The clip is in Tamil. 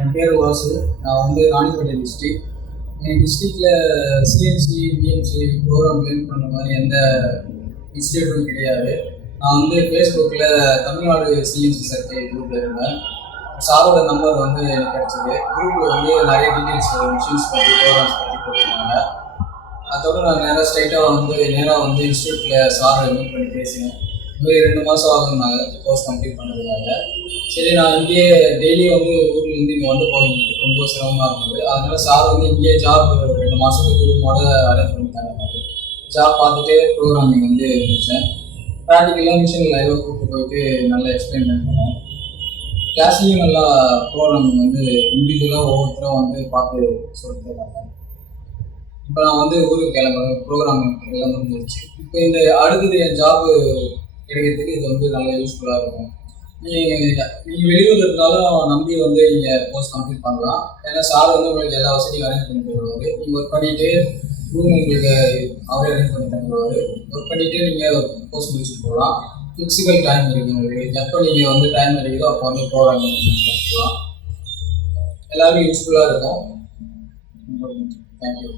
என் பேர் வாசு. நான் வந்து ராணிப்பேட்டை டிஸ்ட்ரிக். என் டிஸ்ட்ரிக்டில் சிஎன்சி பிஎம்சி ப்ரோக்ராம் லேர்ன் பண்ணுற மாதிரி எந்த இன்ஸ்டியூட்டும் கிடையாது. நான் வந்து ஃபேஸ்புக்கில் தமிழ்நாடு சிஎன்சி சர்டிஃபிகேட் குரூப்பில் இருந்தேன். சாரோட நம்பர் வந்து எனக்கு கிடச்சிது. குரூப்பில் வந்து நிறைய டீட்டெயில்ஸ் மிஷின்ஸ் பற்றி ப்ரோக்ராம்ஸ் பற்றி போட்டிருந்தாங்க. அதோட நான் நேராக வந்து இன்ஸ்டியூட்டில் சாரை மீட் பண்ணி பேசினேன். இன்னும் 2 மாதம் ஆகுனாங்க கோர்ஸ் கம்ப்ளீட் பண்ணுறதுனால. சரி, நான் இங்கேயே டெய்லி வந்து ஊர்லேருந்து இங்கே வந்து போகணும், ரொம்ப சிரமமாக இருந்தது. அதனால சார் வந்து இங்கேயே ஜாப் 2 மாதத்துக்கு ரூமோட அரேஞ்ச் பண்ணி தராங்க. ஜாப் பார்த்துட்டு ப்ரோக்ராமிங் வந்து முடித்தேன். ப்ராக்டிக்கலாக மிஷின் லைவாக கூப்பிட்டு போயிட்டு நல்லா எக்ஸ்பிளைன் பண்ணுவேன். கிளாஸ்லேயும் நல்லா ப்ரோக்ராமிங் வந்து இண்டிவிஜுவலாக ஒவ்வொருத்தரும் வந்து பார்த்து சொல்லிட்டு இருக்காங்க. இப்போ நான் வந்து ஊருக்கு கிளம்புறேன், ப்ரோக்ராமிங் எல்லாம் முடிஞ்சிருச்சு. இப்போ இந்த அடுத்தது என் ஜாபு கிடைக்கிறதுக்கு இது வந்து நல்லா யூஸ்ஃபுல்லாக இருக்கும். நீங்கள் வெளியூரில் இருந்தாலும் நம்பி வந்து நீங்கள் கோர்ஸ் கம்ப்ளீட் பண்ணலாம். ஏன்னா சார் வந்து உங்களுக்கு எல்லா வசதியும் அரேஞ்ச் பண்ணி தருவார். நீங்கள் ஒர்க் பண்ணிவிட்டு ரூம் உங்களுக்கு அவரே அரேஞ்ச் பண்ணி தருவார். ஒர்க் பண்ணிவிட்டு நீங்கள் கோர்ஸ் முடிச்சுட்டு போகலாம். ஃபிக்ஸிபிள் டைம் இருக்குது உங்களுக்கு. எப்போ நீங்கள் வந்து டைம் கிடைக்குதோ அப்போ வந்து ப்ரோக்ராமிங் பண்ணிக்கலாம். எல்லாருக்கும் யூஸ்ஃபுல்லாக இருக்கும். தேங்க்யூ.